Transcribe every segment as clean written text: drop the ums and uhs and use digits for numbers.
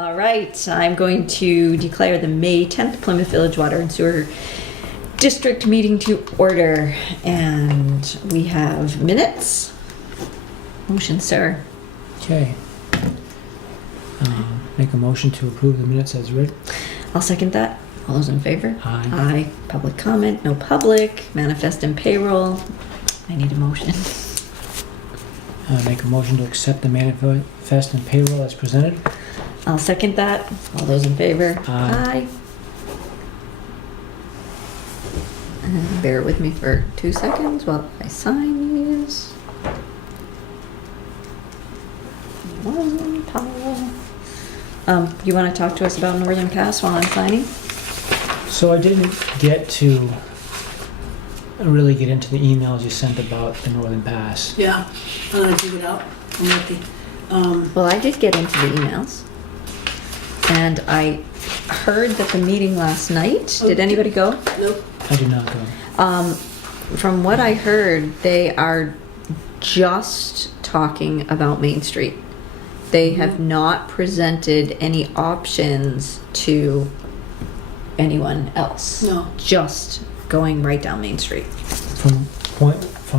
All right, I'm going to declare the May 10th Plymouth Village Water and Sewer District meeting to order. And we have minutes. Motion, sir. Okay. Make a motion to approve the minutes as read. I'll second that. All those in favor? Aye. Aye. Public comment, no public. Manifest and payroll. I need a motion. Make a motion to accept the manifest and payroll as presented. I'll second that. All those in favor? Aye. And bear with me for 2 seconds while I sign these. One pile. You want to talk to us about Northern Pass while I'm signing? So I didn't get to really get into the emails you sent about the Northern Pass. Yeah, I'm gonna dig it out. I'm lucky. Well, I did get into the emails. And I heard that the meeting last night, did anybody go? Nope. I did not go. From what I heard, they are just talking about Main Street. They have not presented any options to anyone else. No. Just going right down Main Street. From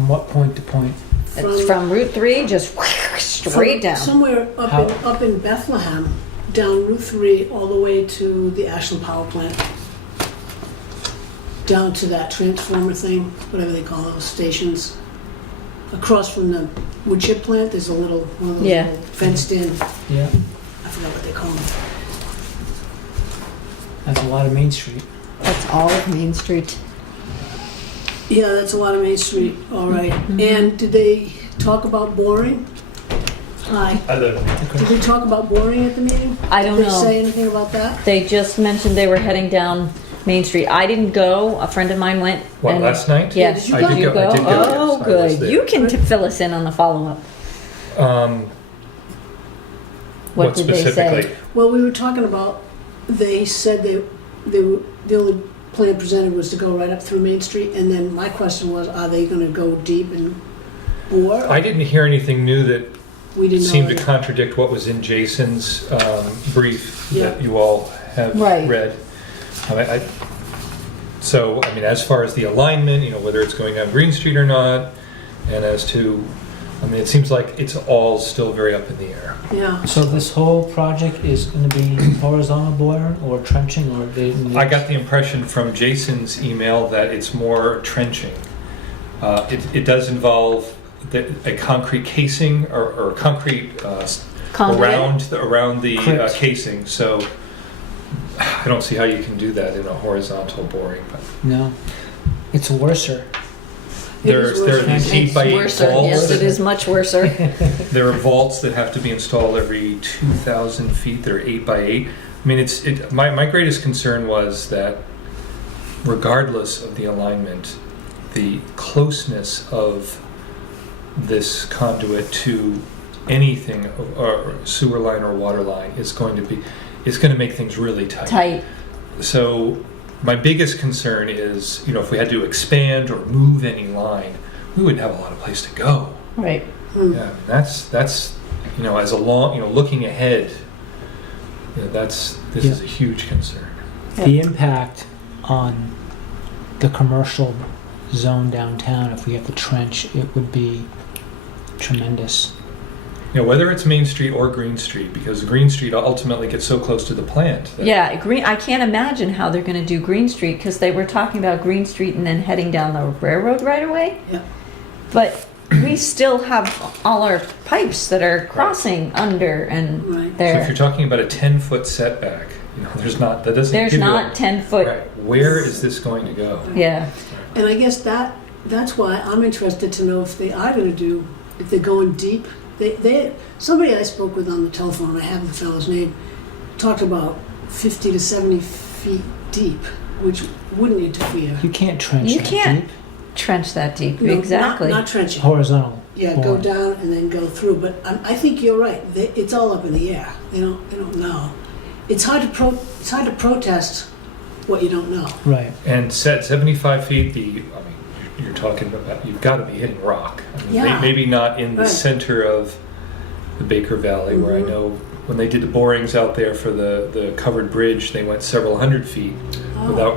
what point to point? It's from Route 3, just straight down. Somewhere up in Bethlehem, down Route 3, all the way to the Ashland Power Plant. Down to that transformer thing, whatever they call those stations. Across from the wood chip plant, there's one of those little fenced in, Yeah. I forgot what they call them. That's a lot of Main Street. That's all of Main Street. Yeah, that's a lot of Main Street, all right. And did they talk about boring? Hi. Did they talk about boring at the meeting? I don't Did they know. say anything about that? They just mentioned they were heading down Main Street. I didn't go. A friend of mine went. What, last night? Yes. Yeah, did you Did go? you I did go, Oh, yes, I was good. there. You can fill us in on the follow-up. What did they specifically? say? Well, we were talking about, they said they were, the only plan presented was to go right up through Main Street, and then my question was, are they gonna go deep and bore? I didn't hear anything new that We didn't know seemed to that. contradict what was in Jason's brief Yeah. that you all have Right. read. So, as far as the alignment, whether it's going down Green Street or not, and as to, it seems like it's all still very up in the air. Yeah, So this whole project is going to be horizontal boring or trenching, or they? I got the impression from Jason's email that it's more trenching. It does involve a concrete casing or concrete Conduit? around the Correct. casing. So I don't see how you can do that in a horizontal boring. But No. It's worser. there is are worse. these It's 8x8 worser. vaults. Yes, it is much worser. There are vaults that have to be installed every 2,000 feet. They're 8x8. My greatest concern was that regardless of the alignment, the closeness of this conduit to anything, or sewer line or water line, is going to make things really tight. Tight. So my biggest concern is, if we had to expand or move any line, we wouldn't have a lot of place to go. Right. Yeah, that's as a long, looking ahead, this is a huge concern. The impact on the commercial zone downtown, if we have to trench, it would be tremendous. Whether it's Main Street or Green Street, because Green Street ultimately gets so close to the plant. Yeah, I can't imagine how they're going to do Green Street because they were talking about Green Street and then heading down the railroad right away. yeah. But we still have all our pipes that are crossing under and Right. So if there. you're talking about a 10-foot setback, that doesn't There's give you not 10 foot. right. Where is this going to go? Yeah. And I guess that's why I'm interested to know if they are gonna do, if they're going deep. Somebody I spoke with on the telephone, I have the fellow's name, talked about 50 to 70 feet deep, which wouldn't interfere. You can't trench You that can't. deep. Trench that deep. No, Exactly. Not trenching. Horizontal. Yeah, go boring. down and then go through. But I think you're right. It's all up in the air. They don't know. It's hard to protest what you don't know. Right. And set 75 feet, you're talking about, you've got to be hitting rock. Yeah. Maybe not in the Right. center of the Baker Valley, where I Mhm. know when they did the borings out there for the covered bridge, they went several hundred feet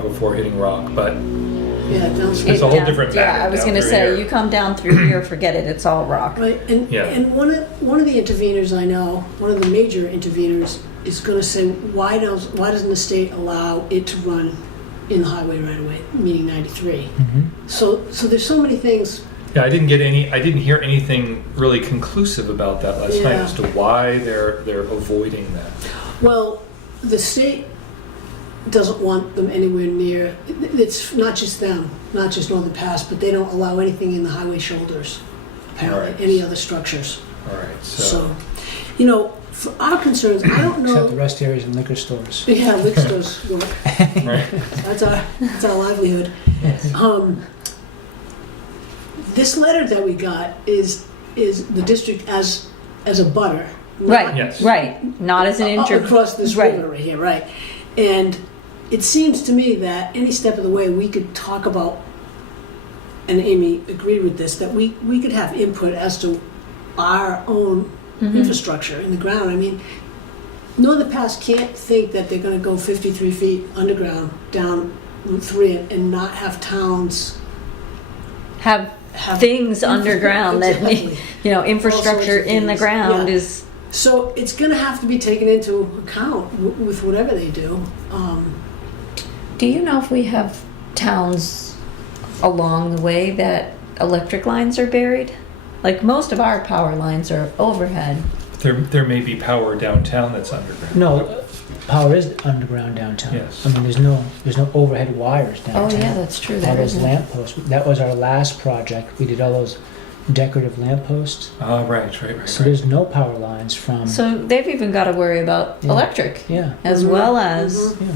before hitting rock. But Yeah, down it's a whole different Yeah, pattern I was down going to through say, here. you come down through here, forget it, it's all rock. Right, and, Yeah. and one of the interveners I know, one of the major interveners, is going to say, why doesn't the state allow it to run in the highway right away, meaning 93? So there's so many things. Yeah, I didn't hear anything really conclusive about that last night Yeah. as to why they're avoiding that. Well, the state doesn't want them anywhere near. It's not just them, not just Northern Pass, but they don't allow anything in the highway shoulders. Apparently, Right. any other structures. All right, So, you know, for our concerns, I don't Except the know. rest areas and liquor stores. Yeah, liquor stores work. right. That's our livelihood. This letter that we got is the district as a butter. Right, Yes. right. Not as an Up across this right. river right here, right? And it seems to me that any step of the way we could talk about, and Amy agreed with this, that we could have input as to our own infrastructure in the ground. I mean, Northern Pass can't think that they're going to go 53 feet underground down Route 3 and not have towns Have have things underground that Exactly. need, infrastructure of in the things. ground Yeah. is. So it's going to have to be taken into account with whatever they do. Do you know if we have towns along the way that electric lines are buried? Like most of our power lines are overhead. There may be power downtown that's underground. No, power is underground downtown. Yes. I mean, there's no overhead wires Oh downtown. yeah, that's true. All There those isn't. lamp posts. That was our last project. We did all those decorative lamp posts. Oh, right. So there's no power lines from. So they've even got to worry about Yeah. electric Yeah. as Mhm. well as. Mhm. Yeah.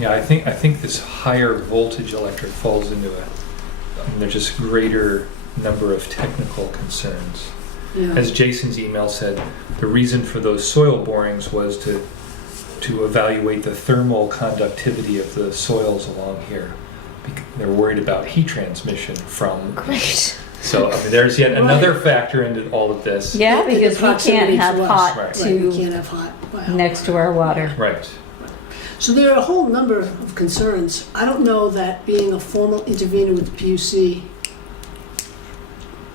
Yeah, I think this higher voltage electric falls into there's just greater number of technical concerns. Yeah. As Jason's email said, the reason for those soil borings was to evaluate the thermal conductivity of the soils along here. They're worried about heat transmission from. Great. So I mean, there's yet another factor into all of this. Yeah, And the because we proximity can't have to us. hot Right. Right, to we can't have hot. Wow. next to our water. Right. So there are a whole number of concerns. I don't know that being a formal intervener with the PUC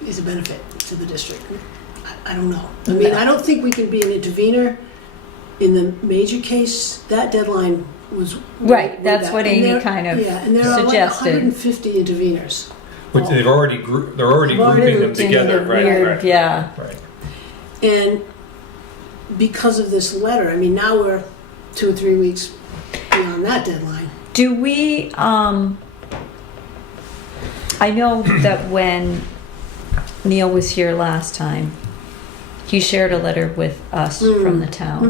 is a benefit to the district. I don't know. I mean, I don't think we can be an intervener in the major case. That deadline was Right, way that's back. what And Amy there- kind of yeah, and there are like suggested. 150 interveners. Which they're already grouping them grouped into together. the Right. weird, Right. yeah. Right. And because of this letter, I mean, now we're 2 or 3 weeks beyond that deadline. Do we, I know that when Neil was here last time, he shared a letter with us from the town.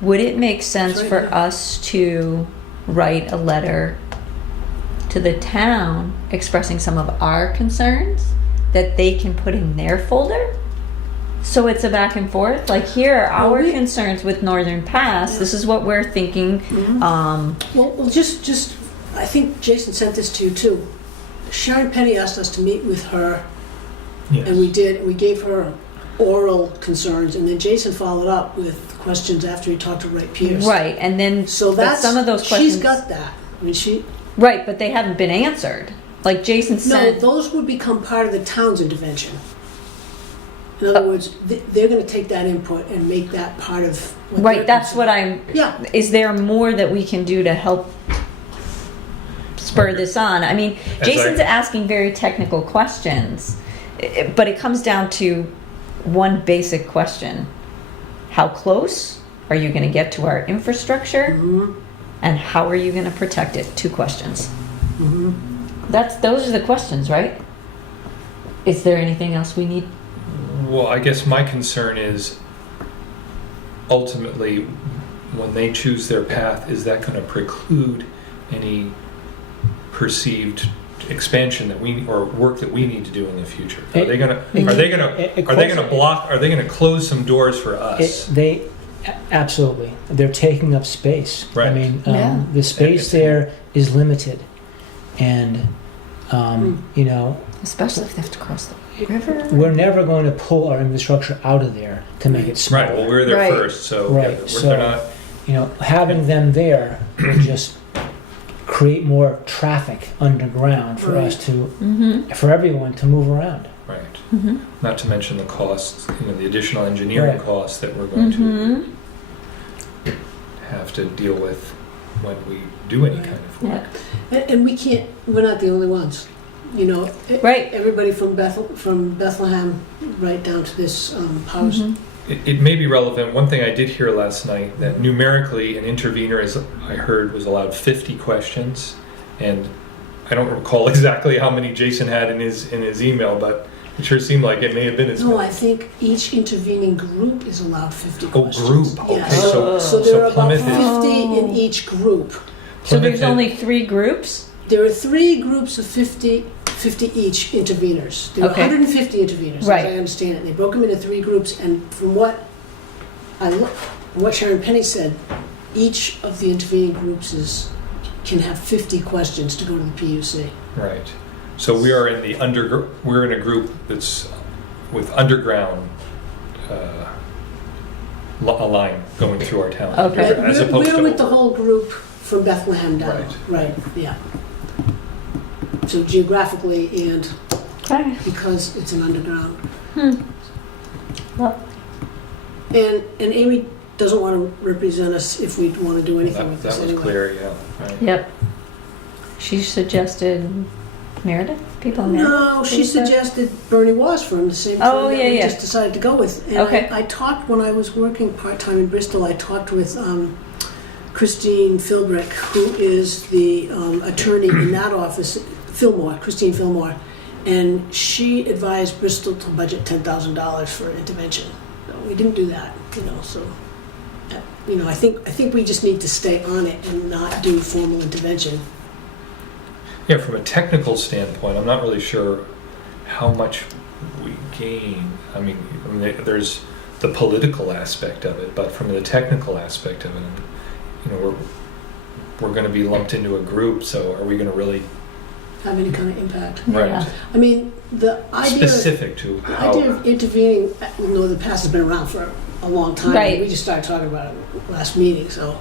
Mhm. Would it make sense That's for right. us to write a letter to the town expressing some of our concerns that they can put in their folder? So it's a back and forth. Like, here are Well, our we- concerns with Northern Pass. This is what we're thinking. Well, just, I think Jason sent this to you too. Sharon Penny asked us to meet with her, Yes. and we did. We gave her oral concerns, and then Jason followed up with questions after he talked to Wright Pierce. Right, and then So but that's some of those questions. She's got that. I mean, she. Right, but they haven't been answered. Like Jason No, said. those would become part of the town's intervention. In other words, they're going to take that input and make that part of. What Right, they're that's what considering. I'm. Yeah. Is there more that we can do to help spur this on? I mean, As Jason's I- asking very technical questions, but it comes down to one basic question: how close are you going to get to our infrastructure, Mhm. and how are you going to protect it? 2 questions. Mhm. Those are the questions, right? Is there anything else we need? Well, I guess my concern is ultimately when they choose their path, is that going to preclude any perceived expansion that we or work that we need to do in the future? Are they going to block? Are they going to close some doors for us? Absolutely. They're taking up space. Right. I mean, Yeah. the space there is limited, and you know, Especially if they have to cross the. River. we're never going to pull our infrastructure out of there to make it smaller. Right, well, we were there Right. first, so Right, yeah, so- they're not, You know, having them there will just create more traffic underground for us to, Mm-hmm. for everyone to move around. right. Mm-hmm. Not to mention the costs, the additional engineering Right. costs that we're going to Mm-hmm. have to deal with when we do any Right. kind of work. Yeah. And we can't, we're not the only ones. You know, Right. everybody from Bethlehem right down to this Powers. Mhm. It may be relevant. One thing I did hear last night, that numerically an intervener, as I heard, was allowed 50 questions, and I don't recall exactly how many Jason had in his email, but it sure seemed like it may have been as No, many. I think each intervening group is allowed 50 Oh, questions. group. Okay, Yeah, so so there are about Plymouth is- 50 in each group. So there's Plymouth had- only 3 groups? There are 3 groups of 50 each interveners. There are Okay. 150 interveners, Right. as I understand it. They broke them into 3 groups, and from what Sharon Penny said, each of the intervening groups can have 50 questions to go to the PUC. Right. So we are in the we're in a group that's with underground a line going through our town. Okay. As opposed We're to with the whole group from Bethlehem down. Right, yeah. So geographically and Okay. because it's an underground. Hmm. Well, And Amy doesn't want to represent us if we want to do anything with that this was anyway. clear, yeah. Right. yep. She suggested Meredith? People in Meredith? No, she Lisa? suggested Bernie Wasford the same time Oh, that yeah, we yeah. just decided to go with. And Okay. I talked when I was working part-time in Bristol, I talked with Christine Philbrick, who is the attorney in that office, Christine Fillmore, and she advised Bristol to budget $10,000 for intervention. No, we didn't do that, so I think we just need to stay on it and not do formal intervention. Yeah, from a technical standpoint, I'm not really sure how much we gain. I mean, there's the political aspect of it, but from the technical aspect of it, we're going to be lumped into a group. So, are we going to really Have any kind of impact. right Yeah. I mean, the idea specific to The how? idea of intervening, the past has been around for a long time. Right. We just started talking about it last meeting, so,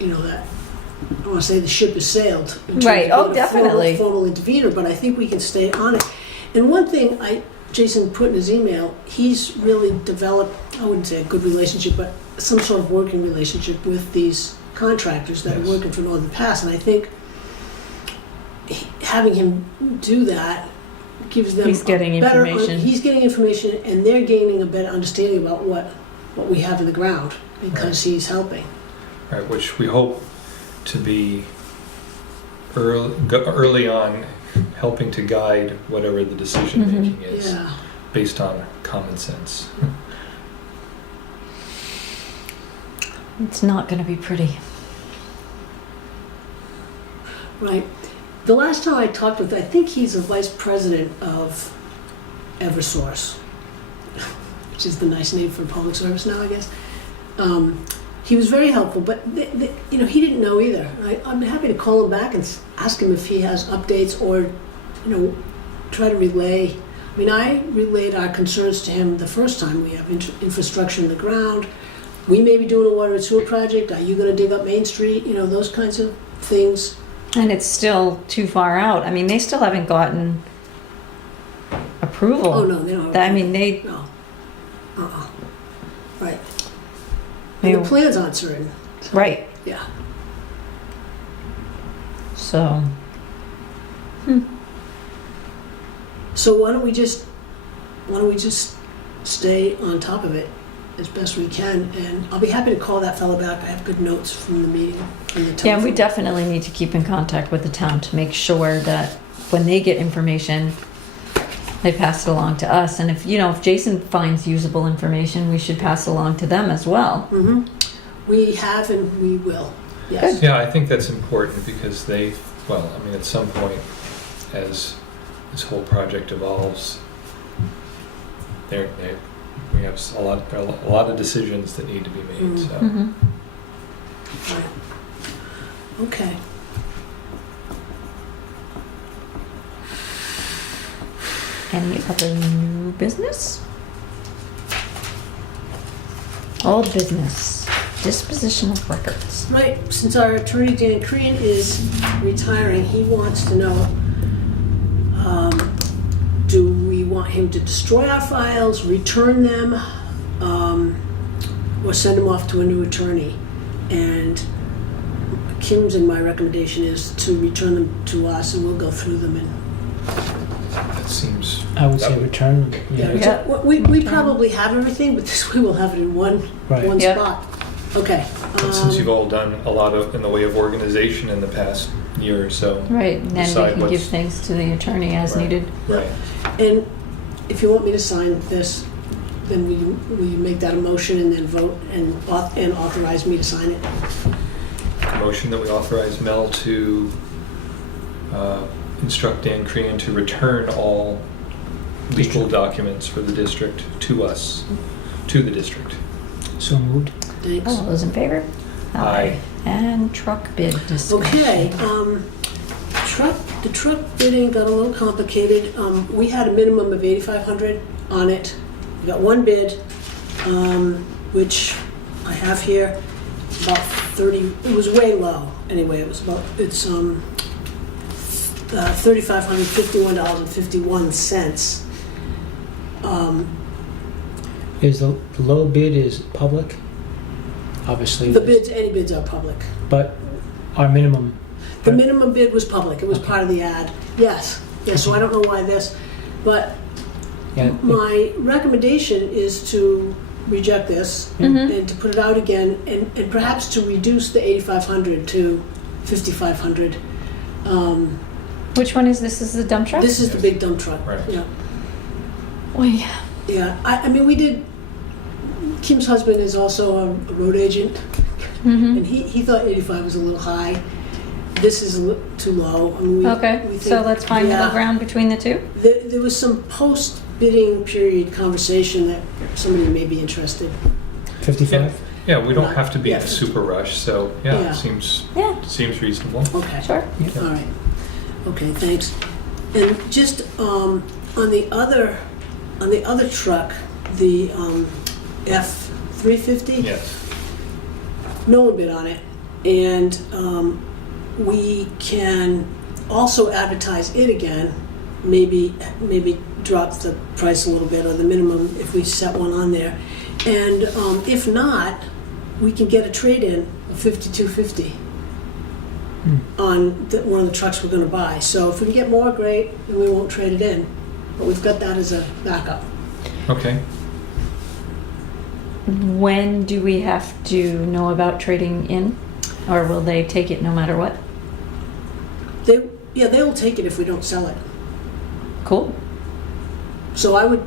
that, I don't want to say the ship has sailed. in terms Right. of Oh, being a definitely. Formal intervener, but I think we can stay on it. And one thing Jason put in his email, he's really developed, I wouldn't say a good relationship, but some sort of working relationship with these contractors that Yes. are working for Northern Pass. And I think having him do that gives them He's getting a better, information. he's getting information, and they're gaining a better understanding about what we have in the ground because he's helping. Right, which we hope to be early on, helping to guide whatever the decision making is, Yeah. based on common sense. It's not going to be pretty. Right. The last time I talked with, I think he's a vice president of Eversource, which is the nice name for public service now, I guess. He was very helpful, but he didn't know either. I'm happy to call him back and ask him if he has updates or, try to relay. I mean, I relayed our concerns to him the first time. We have infrastructure in the ground. We may be doing a water and sewer project. Are you going to dig up Main Street? Those kinds of things. And it's still too far out. I mean, they still haven't gotten approval. Oh, no, they don't. I mean, they... No. Right. they And the plans aren't certain. right. Yeah. So... So why don't we just stay on top of it as best we can, and I'll be happy to call that fellow back. I have good notes from the meeting. From the Yeah, telephone. we definitely need to keep in contact with the town to make sure that when they get information, they pass it along to us. And if Jason finds usable information, we should pass it along to them as well. Mm-hmm. We have and we will. Yes. Yeah, I think that's important because at some point, as this whole project evolves, we have a lot of decisions that need to be made. So. Mm-hmm. Right. Okay. Any other new business? Old business. Disposition of records. Right, since our attorney Dan Crean is retiring, he wants to know, do we want him to destroy our files, return them, or send them off to a new attorney? And Kim's and my recommendation is to return them to us, and we'll go through them. And That seems. I would that say return. yeah, Yeah. we probably have everything, but this way we'll have it in one Right. Yep. spot. Okay. And since you've all done a lot of in the way of organization in the past year or so. Right, and then we Decide can give what's- things to the attorney as Right. needed. Right. And if you want me to sign this, then we make that a motion and then vote and authorize me to sign it. Motion that we authorize Mel to instruct Dan Crean to return all legal documents for the district to us, to the district. So moved. Thanks. All those in favor? Aye. And truck bid discussion. Okay, the truck bidding got a little complicated. We had a minimum of $8,500 on it. We got one bid, which I have here, about 30, it was way low. Anyway, it's $3,551.51. Is the low bid is public? Obviously. The bids, any bids are public. But our minimum. The minimum bid was public, it was Okay. part of the ad. Yes, so I don't know why this, but Yeah, my recommendation is to reject this Mhm. and to put it out again and perhaps to reduce the 8,500 to 5,500. Which one is this? Is the dump truck? This is the Yes. big dump truck. Right. Yeah, Oh, yeah. yeah. I mean, we did, Kim's husband is also a road agent, Mm-hmm. and he thought 85 was a little high. This is a little too low. I mean, Okay, we so think- let's find yeah. middle ground between the two. There was some post-bidding period conversation that somebody may be interested. 55? Yeah, we don't Not- have to be in yeah. a super rush, so yeah, Yeah. it seems Yeah, reasonable. Okay. sure. All right. Okay, thanks. And just on the other truck, the F-350, Yes. no one bid on it, and we can also advertise it again. Maybe drop the price a little bit, or the minimum if we set one on there. And if not, we can get a trade-in of $5,250 on one of the trucks we're going to buy. So if we can get more, great, and we won't trade it in. But we've got that as a backup. Okay. When do we have to know about trading in? Or will they take it no matter what? They will take it if we don't sell it. Cool. So I would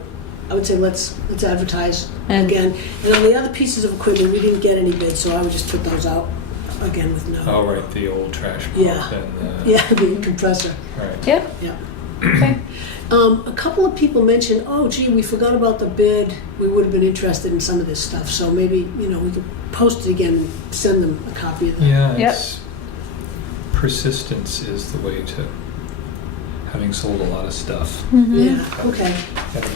say let's advertise And- again. And on the other pieces of equipment, we didn't get any bids, so I would just put those out again with no. Oh, right, the old trash pump Yeah. and Yeah, the compressor. right. Yep. Yeah. Okay. A couple of people mentioned, oh, gee, we forgot about the bid. We would have been interested in some of this stuff. So maybe, we could post it again and send them a copy of that. Yeah, Yep. it's persistence is the way to having sold a lot of stuff. Mm-hmm. Yeah, okay. Gotta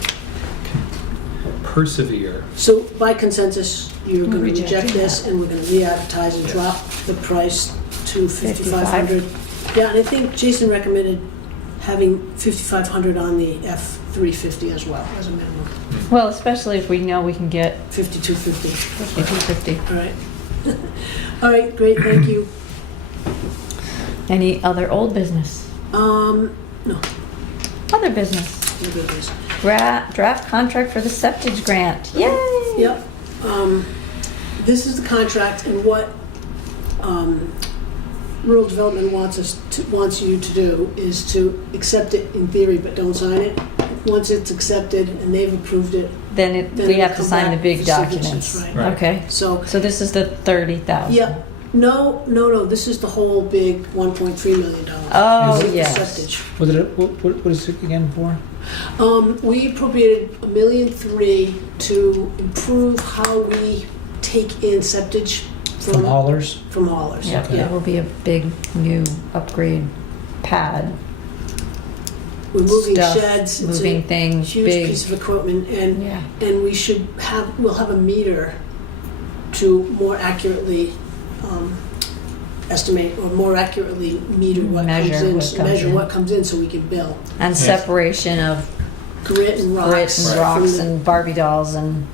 persevere. So by consensus, you're going to Rejecting reject this that. and we're going to re-advertise and Yes. drop the price to 5,500. Yeah, and I think Jason recommended having 5,500 on the F-350 as well, as a minimum. Well, especially if we know we can get 5,250. 5250. All right. All right, great, thank you. Any other old business? No, Other business? no good news. Draft contract for the septage grant. Yay! Yep. This is the contract, and what rural development wants you to do is to accept it in theory, but don't sign it. Once it's accepted and they've approved it, Then then we it'll have to come sign the back big for signatures, documents. right. Right. Okay. So, So this is the 30,000. yeah, no, this is the whole big $1.3 million. Oh, This is the yes. septage. What is it again for? We appropriated $1.3 million to improve how we take in septage From haulers? from haulers. Yeah, Okay. there will be a big new upgrade pad. we're moving stuff, sheds. It's moving a things, huge big. piece of equipment, and Yeah. we'll have a meter to more accurately estimate or more accurately meter what Measure comes in, what comes measure in. what comes in, so we can bill. And Yes. separation of Grit and rocks. grit and Right. rocks from the- and Barbie dolls and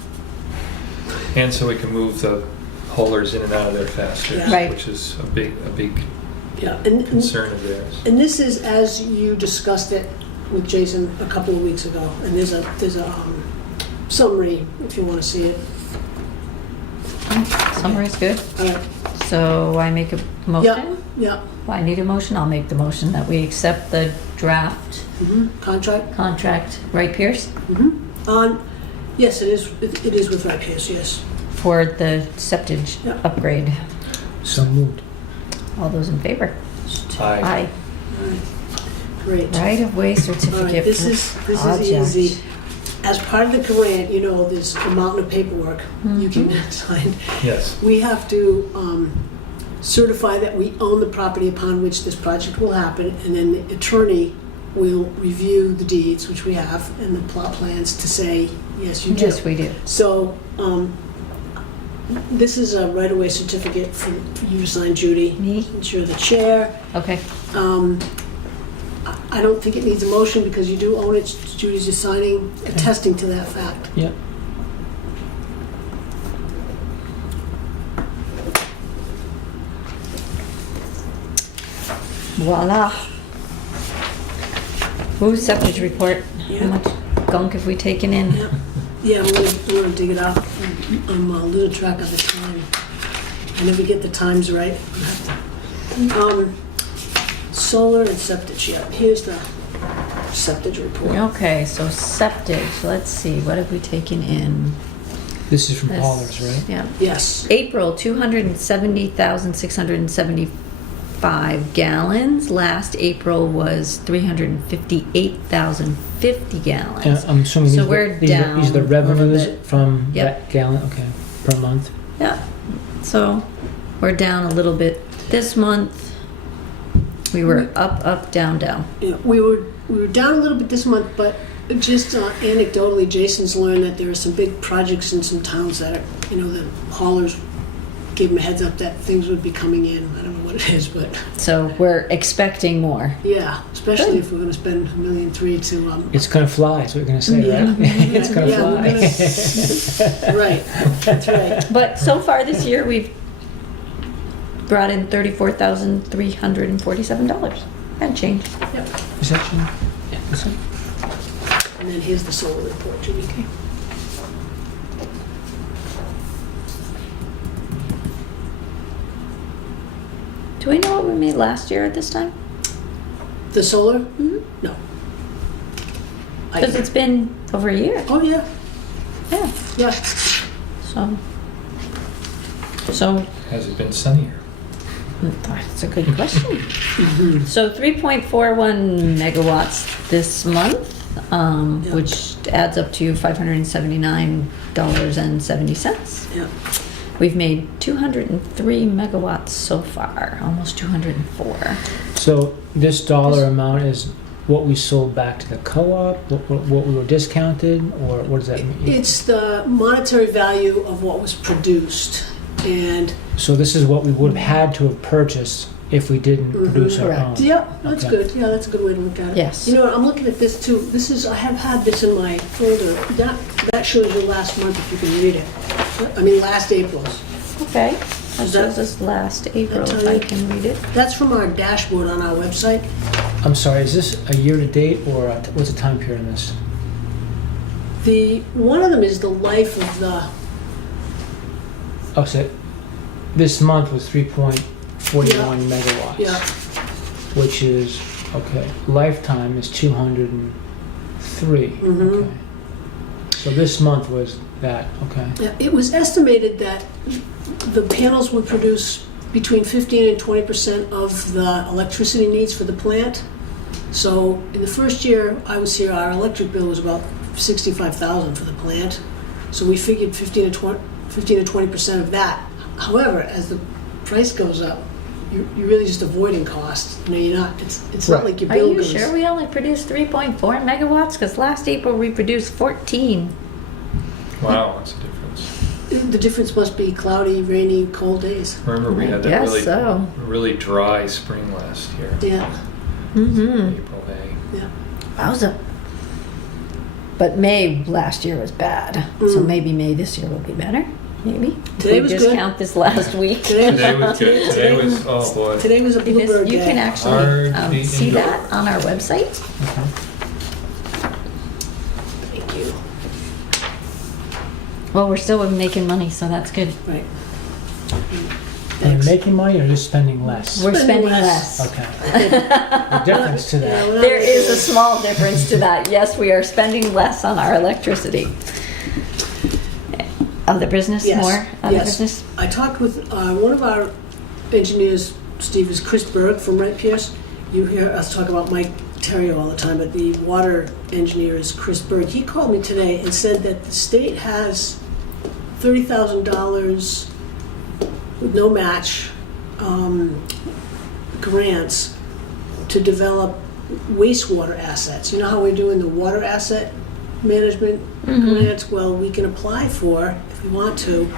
And so we can move the haulers in and out of there faster, Yeah. Right. which is a big Yeah, and concern of theirs. this is as you discussed it with Jason a couple of weeks ago, and there's a summary if you want to see it. summary's good. All right. So I make a motion? Yeah. Well, I need a motion. I'll make the motion that we accept the draft Contract. contract, right, Pierce? Yes, it is. It is with Right Pierce. Yes. For the septage Yeah. upgrade. So moved. All those in favor? Aye. Aye. All right. Great. Right of way All right. certificate This for is project. easy. As part of the grant, there's a mountain of paperwork you can sign. Yes. We have to certify that we own the property upon which this project will happen, and then the attorney will review the deeds, which we have, and the plot plans to say, yes, you do. Yes, we do. So, this is a right-of-way certificate for you to sign, Judy. Me? Since you're the chair. Okay. I don't think it needs a motion because you do own it. Judy's just signing, attesting to that fact. Yep. Voila. Ooh, septage report. Yeah. How much gunk have we taken in? Yeah, we're gonna dig it up. I'm a little track of the time. I never get the times right. Solar and septic, yeah. Here's the septic report. Okay, so septage, let's see, what have we taken in? This is from This- haulers, right? Yeah. Yes. April, 270,675 gallons. Last April was 358,050 gallons. Yeah, I'm assuming So these, we're these, are, these are the down a little revenues bit. from Yep. that gallon, okay, per month. Yeah, so we're down a little bit this month. We were up, down, down. Yeah, we were down a little bit this month, but just anecdotally, Jason's learned that there are some big projects in some towns that are, the haulers gave him a heads up that things would be coming in. I don't know what it is, but So we're expecting more. yeah, especially Good. if we're going to spend $1.3 million to. It's gonna fly, is what you're gonna say, Yeah. right? It's gonna Yeah, we're fly. Right, that's right. But so far this year, we've brought in $34,347 and change. Yep. Is that you? Yeah, this one? And then here's the solar report, Judy. Okay. Do we know what we made last year at this time? The solar? Mm-hmm. No. Because it's been over a year. Oh, yeah, Yeah. yeah. So Has it been sunnier? that's a good question. So 3.41 megawatts this month, Yeah. which adds up to $579.70. Yeah. We've made 203 megawatts so far, almost 204. So this dollar amount is what we sold back to the co-op, what we were discounted, or what does that mean? It's the monetary value of what was produced. And, So this is what we would have had to have purchased if we didn't produce our Correct. own. yeah, that's Okay. good. Yeah, that's a good way to look at it. Yes. You know what, I'm looking at this too. I have had this in my folder. That shows you last month if you can read it. I mean, last April's. Okay. That Is that- shows us last April, tell if I you? can read it. That's from our dashboard on our website. I'm sorry, is this a year-to-date or what's the time period on this? One of them is the life of the, Oh, so this month was 3.41 megawatts. yeah, Which is, okay, lifetime is 203. Mhm. Okay. So this month was that, okay. yeah. It was estimated that the panels would produce between 15 and 20% of the electricity needs for the plant. So in the first year I was here, our electric bill was about $65,000 for the plant. So we figured 15 to 20% of that. However, as the price goes up, you're really just avoiding costs. You know, you're not, it's not Right. like your Are bill you goes. sure we only produced 3.4 megawatts? Because last April we produced 14. Wow, that's a difference. The difference must be cloudy, rainy, cold days. Remember we I had that guess really, so. really dry spring last year. Yeah, Mm-hmm. April, May. yeah. Wowza. But May last year was bad. So Mm. maybe May this year will be better. Maybe. Today we was just good. count this last week. Today was good. Today was, oh boy. Today was a bluebird You day. can actually RD see indoor. that on our website. Thank you. Well, we're still making money, so that's good. Right. Are you Thanks. making money or just spending less? We're Spending spending less. less. Okay. The difference to Yeah, that. we're not- There is a small difference to that. Yes, we are spending less on our electricity. Other business, Yes, more other yes. business? I talked with one of our engineers, Steve, is Chris Berg from Wright Pierce. You hear us talk about Mike Terrio all the time, but the water engineer is Chris Berg. He called me today and said that the state has $30,000 with no match grants to develop wastewater assets. You know how we're doing the water asset management grants? Well, we can apply for, if we want to,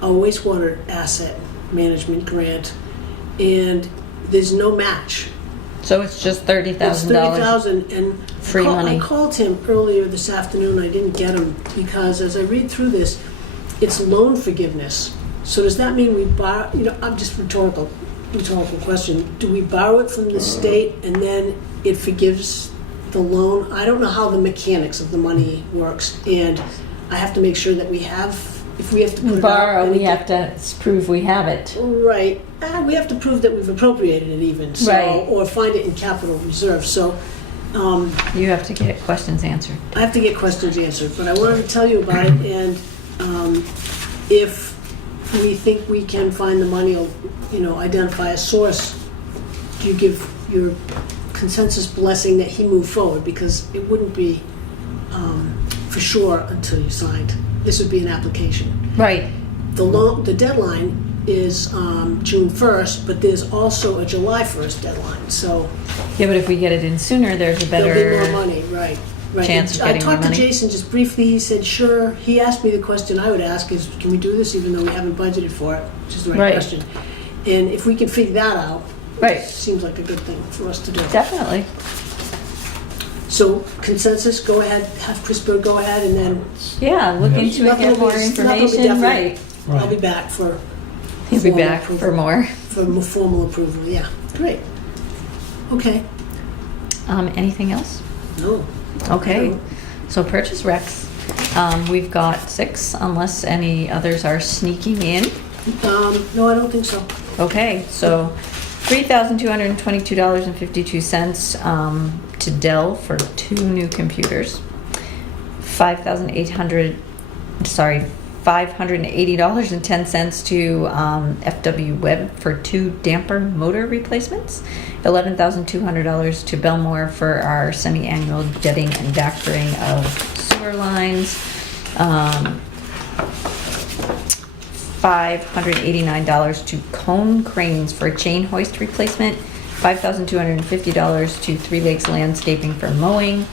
a wastewater asset management grant, and there's no match. So it's just It's $30,000 $30,000, and free money. I called him earlier this afternoon. I didn't get him because as I read through this, it's loan forgiveness. So does that mean we borrow? You know, I'm just rhetorical question. Do we borrow it from the state and then it forgives the loan? I don't know how the mechanics of the money works, and I have to make sure that we have. If we have to put it Borrow, out, we have to prove we have it. Right. We have to prove that we've appropriated it even, so, Right. or find it in capital reserve. So You have to get questions answered. I have to get questions answered, but I wanted to tell you about it, and if we think we can find the money, or, you know, identify a source, do you give your consensus blessing that he move forward? Because it wouldn't be for sure until you signed. This would be an application. Right. The deadline is June 1st, but there's also a July 1st deadline, so Yeah, but if we get it in sooner, there's a there'll be more better... money, right. Right. chance of I getting more talked to money. Jason just briefly. He said, sure. He asked me the question I would ask is, can we do this even though we haven't budgeted for it? Which is the right Right. question. And if we can figure that out, Right. seems like a good thing for us to do. Definitely. So consensus, go ahead, have Chris Berg go ahead, and then Yeah, look Yes. into it, get more it's not gonna be information. definite. Right. I'll be back for He'll be formal back approval. for more. For more formal approval. Yeah, great. Okay. Anything else? No. Okay. No. So purchase recs. We've got 6, unless any others are sneaking in. No, I don't think so. Okay, so $3,222.52 to Dell for 2 new computers. $580.10 to FW Web for 2 damper motor replacements. $11,200 to Belmore for our semi-annual jetting and dactoring of sewer lines. $589 to Cone Cranes for a chain hoist replacement. $5,250 to Three Lakes Landscaping for mowing.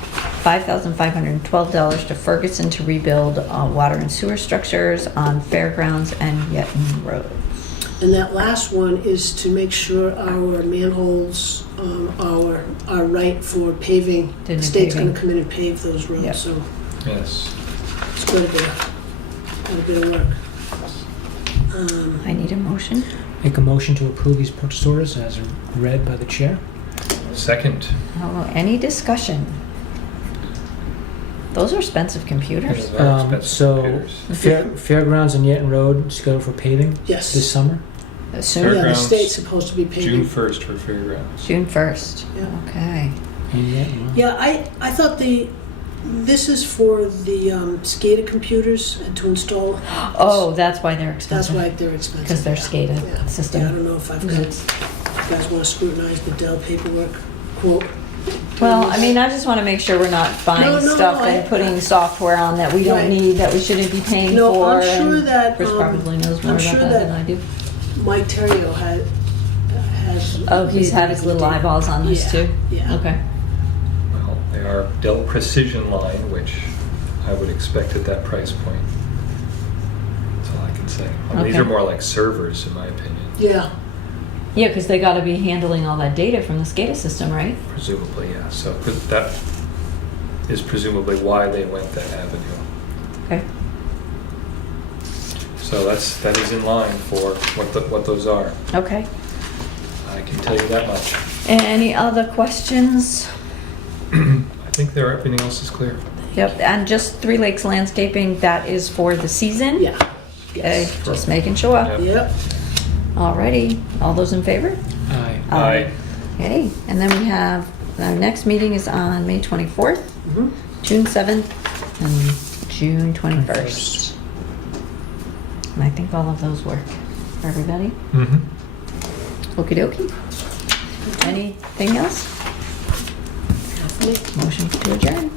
$5,512 to Ferguson to rebuild water and sewer structures on Fairgrounds and Yetton Road. And that last one is to make sure our manholes are right for paving. The new The state's paving. gonna come in and pave those roads, Yep. so Yes. it's quite a bit of work. I need a motion. Make a motion to approve these purchase orders as read by the chair. Second. Oh, any discussion? Those are expensive computers. Those are expensive So computers. Fairgrounds and Yetton Road scheduled for paving Yes. this summer. Soon, Yeah, the Fairgrounds, state's supposed to be June paving. 1st for fairgrounds. June 1st. Yeah. Okay. And Yetton Road. Yeah, I thought this is for the SCADA computers and to install. Oh, that's why they're That's expensive. why they're expensive. Because they're SCADA Yeah. system. Yeah, I don't know if I've got, It's- if you guys want to scrutinize the Dell paperwork quote. Well, I mean, I just want to make sure we're not buying No, stuff I- and putting software on that we don't Right. need, that we shouldn't be paying No, for. I'm sure and that, Chris probably knows more I'm about sure that than that- I do. Mike Terrio has. Oh, he's had his little eyeballs on this Yeah, too? yeah. Okay. Well, they are Dell Precision line, which I would expect at that price point. That's all I can say. Well, these Okay. are more like servers, in my opinion. Yeah, Yeah, because they got to be handling all that data from the SCADA system, right? Presumably, yeah. So that is presumably why they went that avenue. Okay. So that is in line for what those are. Okay. I can tell you that much. Any other questions? I think everything else is clear. Yep, and just Three Lakes Landscaping, that is for the season? yeah. Okay, Yes. just making sure. Yep. Yep. Alrighty, all those in favor? Aye. Aye. Okay, and then we have, our next meeting is on May 24th, Mhm. June 7th, and June 21st. And I think all of those work for everybody. Mm-hmm. Okey dokey. Anything else? Motion to adjourn.